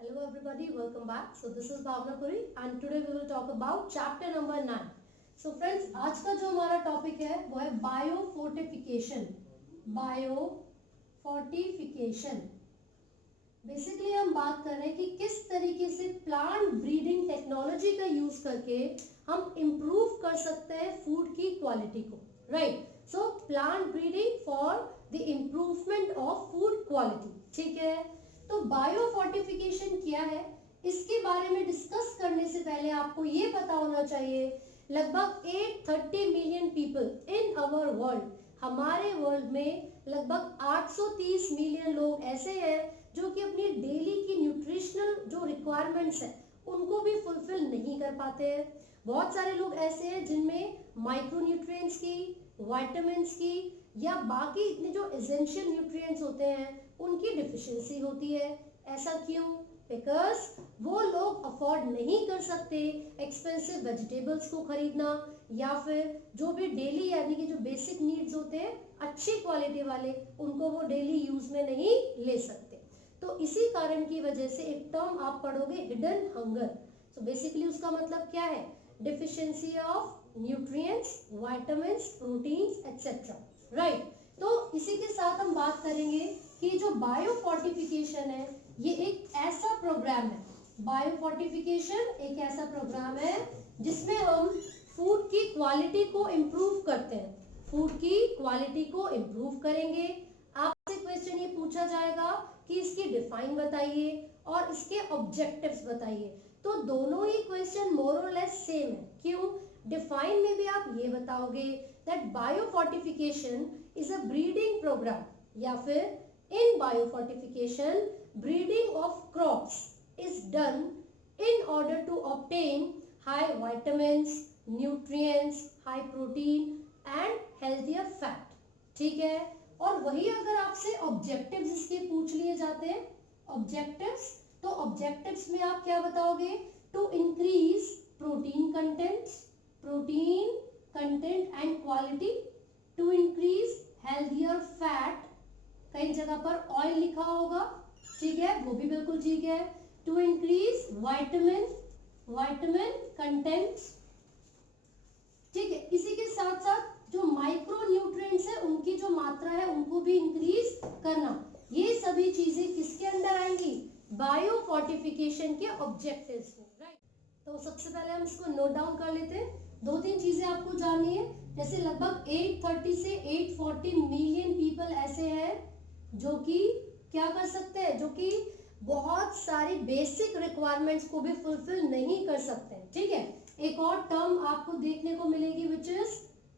Hello everybody, welcome back. So this is Bhavna Puri and today we will talk about chapter number 9. So friends, आज का जो हमारा topic है वो है बायोफोर्टिफिकेशन. बायोफोर्टिफिकेशन बेसिकली हम बात कर रहे हैं कि किस तरीके से प्लांट ब्रीडिंग टेक्नोलॉजी का यूज करके हम इम्प्रूव कर सकते हैं फूड की क्वालिटी को. Right, so plant breeding for the improvement of food quality. ठीक है, तो बायोफोर्टिफिकेशन क्या है इसके बारे में डिस्कस करने से पहले आपको ये पता होना चाहिए लगभग 830 million people in our world, हमारे वर्ल्ड में लगभग 830 मिलियन लोग ऐसे हैं जो कि अपनी डेली की न्यूट्रिशनल जो रिक्वायरमेंट्स है उनको भी फुलफिल नहीं कर पाते हैं. बहुत सारे लोग ऐसे हैं जिनमें माइक्रोन्यूट्रिएंट्स की, विटामिन्स की या बाकी इतने जो एसेंशियल न्यूट्रिएंट्स होते हैं उनकी डिफिशिएंसी होती है. ऐसा क्यों? बिकॉज वो लोग अफोर्ड नहीं कर सकते एक्सपेंसिव वेजिटेबल्स को खरीदना या फिर जो भी डेली यानी कि जो बेसिक नीड्स होते हैं अच्छी क्वालिटी वाले उनको वो डेली यूज में नहीं ले सकते. तो इसी कारण की वजह से एक टर्म आप पढ़ोगे हिडन हंगर. सो बेसिकली उसका मतलब क्या है? Deficiency of nutrients, vitamins, proteins etcetera. Right, तो इसी के साथ हम बात करेंगे कि जो बायोफोर्टिफिकेशन है ये एक ऐसा प्रोग्राम है. बायोफोर्टिफिकेशन एक ऐसा प्रोग्राम है जिसमें हम फूड की क्वालिटी को इम्प्रूव करते हैं. फूड की क्वालिटी को इम्प्रूव करेंगे. आपसे क्वेश्चन ये पूछा जाएगा कि इसकी डिफाइन बताइए और इसके ऑब्जेक्टिव्स बताइए. तो दोनों ही क्वेश्चन मोर और लेस सेम है. क्यों? डिफाइन में भी आप ये बताओगे that biofortification is a breeding programme या फिर in biofortification breeding of crops is done in order to obtain high vitamins, nutrients, high protein and healthier fat. ठीक है, और वही अगर आपसे ऑब्जेक्टिव्स इसके पूछ लिए जाते हैं ऑब्जेक्टिव्स, तो ऑब्जेक्टिव्स में आप क्या बताओगे? To increase protein content and quality, to increase healthier fat, कई जगह पर ऑयल लिखा होगा, ठीक है, वो भी बिल्कुल ठीक है. टू इंक्रीज विटामिन कंटेंट्स, ठीक है. इसी के साथ साथ जो माइक्रो न्यूट्रिएंट्स है उनकी जो मात्रा है उनको भी इंक्रीज करना. ये सभी चीजें किसके अंदर आएंगी? बायोफोर्टिफिकेशन के ऑब्जेक्टिव्स में. राइट, तो सबसे पहले हम इसको नोट डाउन कर लेते हैं. दो तीन चीजें आपको जाननी है. जैसे लगभग 830 से 840 मिलियन पीपल ऐसे हैं जो कि क्या कर सकते हैं, जो कि बहुत सारी बेसिक रिक्वायरमेंट्स को भी फुलफिल नहीं कर सकते हैं. ठीक है, एक और टर्म आपको देखने को मिलेगी which is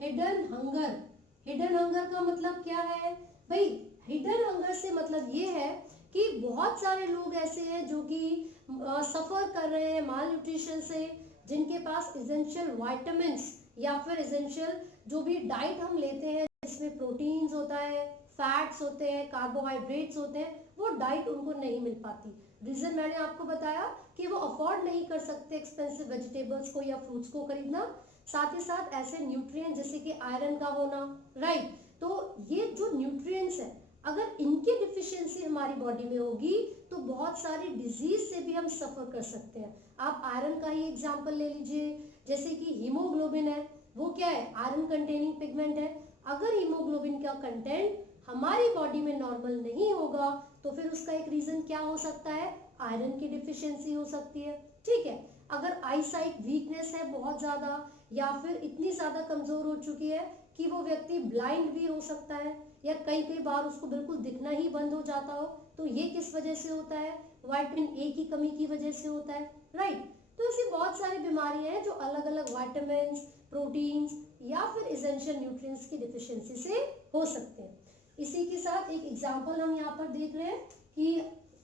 hidden hunger. Hidden hunger का मतलब क्या है भाई? हिडन हंगर से मतलब ये है कि बहुत सारे लोग ऐसे हैं जो कि सफर कर रहे हैं माल न्यूट्रिशन से, जिनके पास एसेंशियल विटामिन्स या फिर एसेंशियल जो भी डाइट हम लेते हैं जिसमें प्रोटीन्स होता है, फैट्स होते हैं, कार्बोहाइड्रेट्स होते हैं, वो डाइट उनको नहीं मिल पाती. रीजन मैंने आपको बताया कि वो अफोर्ड नहीं कर सकते एक्सपेंसिव वेजिटेबल्स को या फ्रूट्स को खरीदना. साथ ही साथ ऐसे न्यूट्रिएंट्स जैसे कि आयरन का होना. राइट, तो ये जो न्यूट्रिएंट्स है अगर इनकी डिफिशियंसी हमारी बॉडी में होगी तो बहुत सारी डिजीज से भी हम सफर कर सकते हैं. आप आयरन का ही एग्जांपल ले लीजिए. जैसे कि हीमोग्लोबिन है, वो क्या है? आयरन कंटेनिंग पिगमेंट है. अगर हीमोग्लोबिन का कंटेंट हमारी बॉडी में नॉर्मल नहीं होगा तो फिर उसका एक रीजन क्या हो सकता है? आयरन की डिफिशियंसी हो सकती है. ठीक है, अगर आईसाइट वीकनेस है बहुत ज्यादा या फिर इतनी ज्यादा कमजोर हो चुकी है कि वो व्यक्ति ब्लाइंड भी हो सकता है या कई कई बार उसको बिल्कुल दिखना ही बंद हो जाता हो, तो ये किस वजह से होता है? विटामिन ए की कमी की वजह से होता है. राइट, तो ऐसी बहुत सारी बीमारियां हैं जो अलग अलग विटामिन्स, प्रोटीन्स या फिर एसेंशियल न्यूट्रिएंट्स की डिफिशियंसी से हो सकते हैं. इसी के साथ एक एग्जांपल हम यहाँ पर देख रहे हैं कि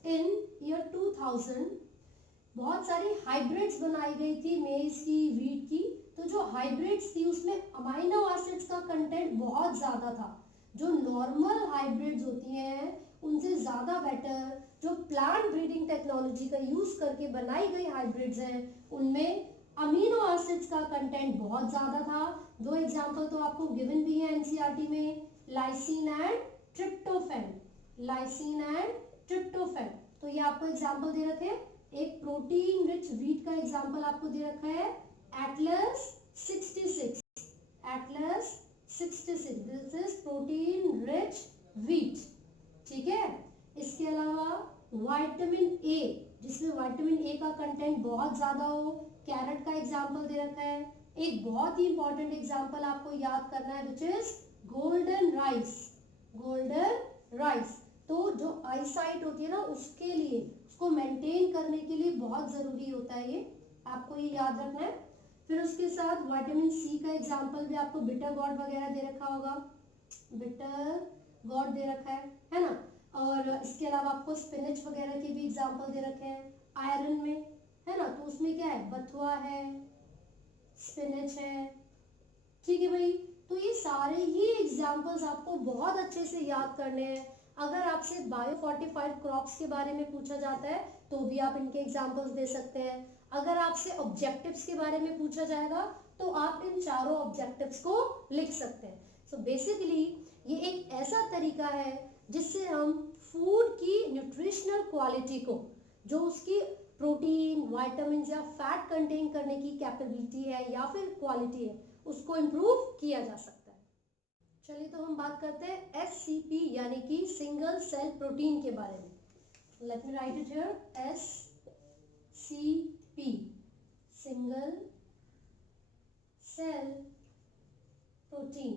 इन ईयर 2000 बहुत सारी हाइब्रिड्स बनाई गई थी मेज की, वीट की. तो जो हाइब्रिड्स थी उसमें अमाइनो एसिड्स का कंटेंट बहुत ज्यादा था. जो नॉर्मल हाइब्रिड्स होती हैं उनसे ज्यादा बेटर जो प्लांट ब्रीडिंग टेक्नोलॉजी का यूज करके बनाई गई हाइब्रिड्स हैं उनमें अमीनो एसिड्स का कंटेंट बहुत ज्यादा था. दो एग्जांपल तो आपको गिवन भी है एनसीईआरटी में, lysine and tryptophan. Lysine and tryptophan, तो ये आपको एग्जाम्पल दे रखे हैं, एक प्रोटीन रिच व्हीट का एग्जाम्पल आपको दे रखा है Atlas 66, Atlas 66, this is protein rich wheat, ठीक है। इसके अलावा विटामिन ए, जिसमें विटामिन ए का कंटेंट बहुत ज्यादा हो, कैरेट का एग्जाम्पल दे रखा है। एक बहुत ही इंपॉर्टेंट एग्जाम्पल आपको याद करना है which is golden rice, golden rice. तो जो आईसाइट होती है ना उसके लिए, उसको मेंटेन करने के लिए बहुत जरूरी होता है ये, आपको ये याद रखना है। फिर उसके साथ विटामिन सी का एग्जाम्पल भी आपको बिटर गॉड वगैरह दे रखा होगा, बिटर गॉड दे रखा है ना। और इसके अलावा आपको स्पिनच वगैरह के भी एग्जाम्पल दे रखे हैं आयरन में, है ना। तो उसमें क्या है, बथुआ है, स्पिनच है, ठीक है भाई। तो ये सारे ही एग्जाम्पल्स आपको बहुत अच्छे से याद करने हैं। अगर आपसे बायो फोर्टिफाइड क्रॉप्स के बारे में पूछा जाता है तो भी आप इनके एग्जाम्पल्स दे सकते हैं। अगर आपसे ऑब्जेक्टिव्स के बारे में पूछा जाएगा तो आप इन चारों ऑब्जेक्टिव्स को लिख सकते हैं। सो बेसिकली ये एक ऐसा तरीका है जिससे हम फूड की न्यूट्रिशनल क्वालिटी को, जो उसकी प्रोटीन, विटामिन या फैट कंटेन करने की कैपेबिलिटी है या फिर क्वालिटी है, उसको इम्प्रूव किया जा सकता है। चलिए तो हम बात करते हैं SCP यानी कि सिंगल सेल प्रोटीन के बारे में। Let me write it here, SCP, single cell protein.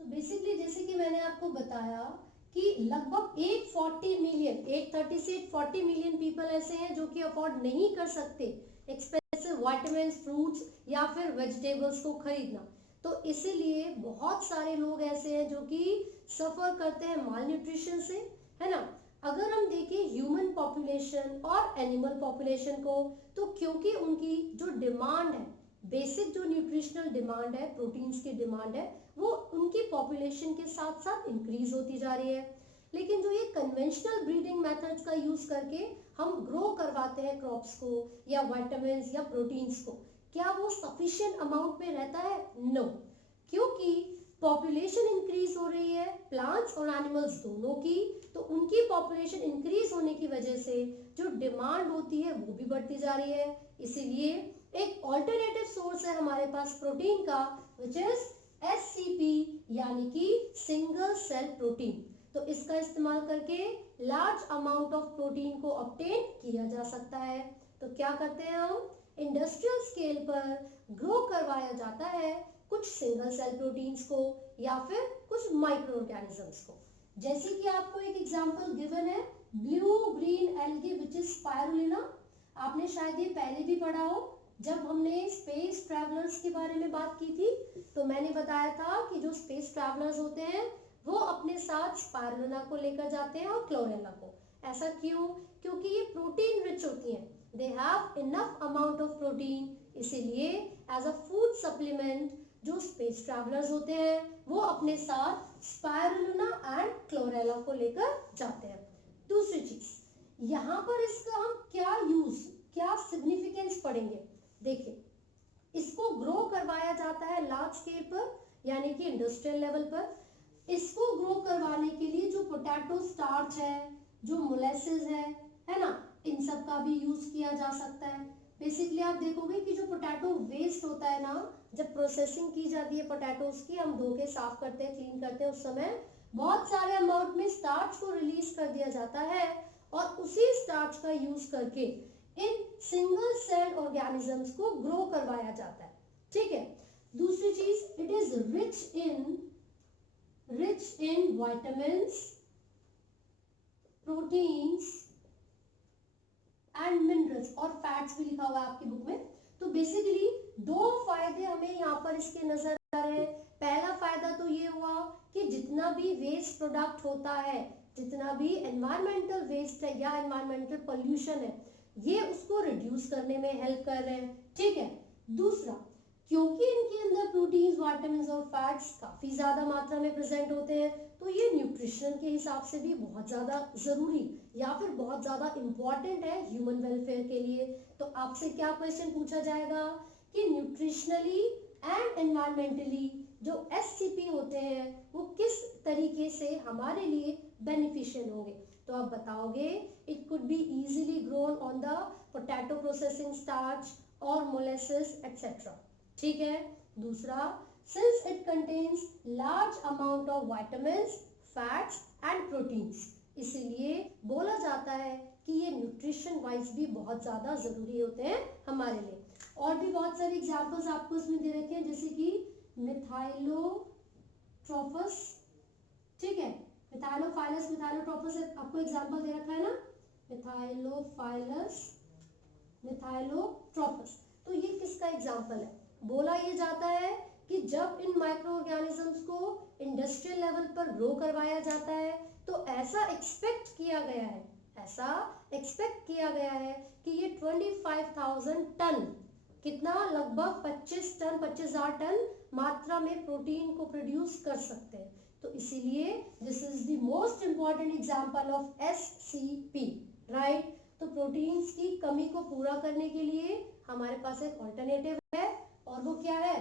तो बेसिकली जैसे कि मैंने आपको बताया कि लगभग 130 से 40 मिलियन पीपल ऐसे हैं जो कि अफोर्ड नहीं कर सकते एक्सपेंसिव विटामिन, फ्रूट्स या फिर वेजिटेबल्स को खरीदना। तो इसीलिए बहुत सारे लोग ऐसे हैं जो कि सफर करते हैं माल न्यूट्रिशन से, है ना। अगर हम देखें ह्यूमन पॉपुलेशन और एनिमल पॉपुलेशन को, तो क्योंकि उनकी जो डिमांड है, बेसिक जो न्यूट्रिशनल डिमांड है, प्रोटीन्स की डिमांड है, वो उनकी पॉपुलेशन के साथ साथ इंक्रीज होती जा रही है। लेकिन जो ये कन्वेंशनल ब्रीडिंग मेथड्स का यूज करके हम ग्रो करवाते हैं क्रॉप्स को या विटामिन या प्रोटीन्स को, क्या वो सफिशिएंट अमाउंट में रहता है? नो, क्योंकि पॉपुलेशन इंक्रीज हो रही है प्लांट्स और एनिमल्स दोनों की, तो उनकी पॉपुलेशन इंक्रीज होने की वजह से जो डिमांड होती है वो भी बढ़ती जा रही है। इसीलिए एक ऑल्टरनेटिव सोर्स है हमारे पास प्रोटीन का, विच इज SCP यानी कि सिंगल सेल प्रोटीन। तो इसका इस्तेमाल करके लार्ज अमाउंट ऑफ प्रोटीन को ऑब्टेन किया जा सकता है। तो क्या करते हैं हम, इंडस्ट्रियल स्केल पर ग्रो करवाया जाता है कुछ सिंगल सेल प्रोटीन्स को या फिर कुछ माइक्रो ऑर्गेनिजम्स को। जैसे कि आपको एक एग्जांपल गिवन है blue green algae which is spirulina. आपने शायद ये पहले भी पढ़ा हो, जब हमने स्पेस ट्रैवलर्स के बारे में बात की थी तो मैंने बताया था कि जो स्पेस ट्रैवलर्स होते हैं वो अपने साथ स्पाइरुलिना को लेकर जाते हैं और क्लोरेला को। ऐसा क्यों? क्योंकि ये प्रोटीन रिच होती हैं, they have enough amount of protein, इसीलिए एज अ फूड सप्लीमेंट जो स्पेस ट्रैवलर्स होते हैं वो अपने साथ स्पाइरुलिना एंड क्लोरेला को लेकर जाते हैं। दूसरी चीज, यहाँ पर इसका हम क्या यूज, क्या सिग्निफिकेंस पढ़ेंगे। देखिए, इसको ग्रो करवाया जाता है लार्ज स्केल पर यानी कि इंडस्ट्रियल लेवल पर। इसको ग्रो करवाने के लिए जो पोटैटो स्टार्च है, जो मोलेसेस है ना, इन सब का भी यूज किया जा सकता है। बेसिकली आप देखोगे कि जो पोटैटो वेस्ट होता है ना, जब प्रोसेसिंग की जाती है पोटैटोज की, हम धो के साफ करते हैं, क्लीन करते हैं, उस समय बहुत सारे अमाउंट में स्टार्च को रिलीज कर दिया जाता है और उसी स्टार्च का यूज करके इन सिंगल सेल ऑर्गेनिजम्स को ग्रो करवाया जाता है, ठीक है। दूसरी चीज, it is rich in vitamins, proteins and minerals, और फैट्स भी लिखा हुआ है आपकी बुक में। तो बेसिकली दो फायदे हमें यहाँ पर इसके नजर आ रहे हैं। पहला फायदा तो ये हुआ कि जितना भी वेस्ट प्रोडक्ट होता है, जितना भी एनवायरमेंटल वेस्ट है या एनवायरमेंटल पोल्यूशन है, ये उसको रिड्यूस करने में हेल्प कर रहे हैं, ठीक है। दूसरा, क्योंकि इनके अंदर प्रोटीन्स, विटामिन्स और फैट्स काफी ज्यादा मात्रा में प्रेजेंट होते हैं, तो ये न्यूट्रिशन के हिसाब से भी बहुत ज्यादा जरूरी या फिर बहुत ज्यादा इंपॉर्टेंट है ह्यूमन वेलफेयर के लिए। तो आपसे क्या क्वेश्चन पूछा जाएगा कि न्यूट्रिशनली एंड एनवायरमेंटली जो SCP होते हैं वो किस तरीके से हमारे लिए बेनिफिशियल होंगे। तो आप बताओगे it could be easily grown on the potato processing starch और मोलेसेस एक्सेट्रा। ठीक है। दूसरा, since it contains large amount of vitamins, fats and proteins, इसीलिए बोला जाता है कि ये न्यूट्रिशन वाइज भी बहुत ज़्यादा ज़रूरी होते हैं हमारे लिए। और भी बहुत सारे एग्जाम्पल्स आपको इसमें दे रखे हैं, जैसे कि मिथाइलोट्रोपस, ठीक है, मिथाइलोफाइलस मिथाइलोट्रोपस आपको एग्जाम्पल दे रखा है ना, मिथाइलोफाइलस मिथाइलोट्रोपस। तो ये किसका एग्जाम्पल है? बोला ये जाता है कि जब इन माइक्रो ऑर्गेनिजम्स को इंडस्ट्रियल लेवल पर ग्रो करवाया जाता है तो ऐसा एक्सपेक्ट किया गया है कि ये 25,000 टन, कितना, लगभग 25,000 टन मात्रा में प्रोटीन को प्रोड्यूस कर सकते हैं। तो इसीलिए this is the most important example of SCP, right. तो प्रोटीन्स की कमी को पूरा करने के लिए हमारे पास एक ऑल्टरनेटिव है और वो क्या है?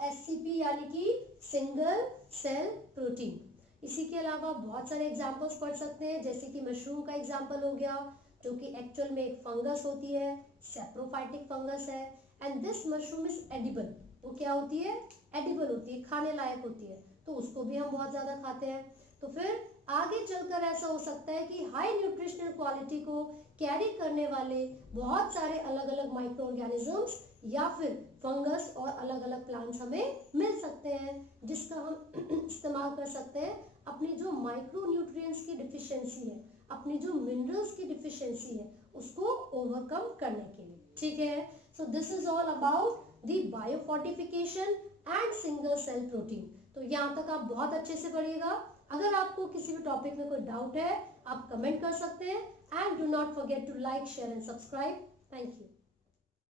एससीपी, यानी कि सिंगल सेल प्रोटीन। इसी के अलावा बहुत सारे एग्जाम्पल्स पढ़ सकते हैं, जैसे कि मशरूम का एग्जाम्पल हो गया, जो कि एक्चुअल में एक फंगस होती है, सैप्रोफाइटिक फंगस है, and this mushroom is edible. वो क्या होती है? एडिबल होती है, खाने लायक होती है, तो उसको भी हम बहुत ज़्यादा खाते हैं। तो फिर आगे चलकर ऐसा हो सकता है कि हाई न्यूट्रिशनल क्वालिटी को कैरी करने वाले बहुत सारे अलग अलग माइक्रो ऑर्गेनिजम्स या फिर फंगस और अलग अलग प्लांट्स हमें मिल सकते हैं, जिसका हम इस्तेमाल कर सकते हैं अपनी जो माइक्रो न्यूट्रिएंट्स की डिफिशियंसी है, अपनी जो मिनरल्स की डिफिशियंसी है, उसको ओवरकम करने के लिए। ठीक है। So this is all about the biofortification and single cell protein. तो यहाँ तक आप बहुत अच्छे से पढ़िएगा। अगर आपको किसी भी टॉपिक में कोई डाउट है, आप कमेंट कर सकते हैं, and do not forget to like, share and subscribe. Thank you.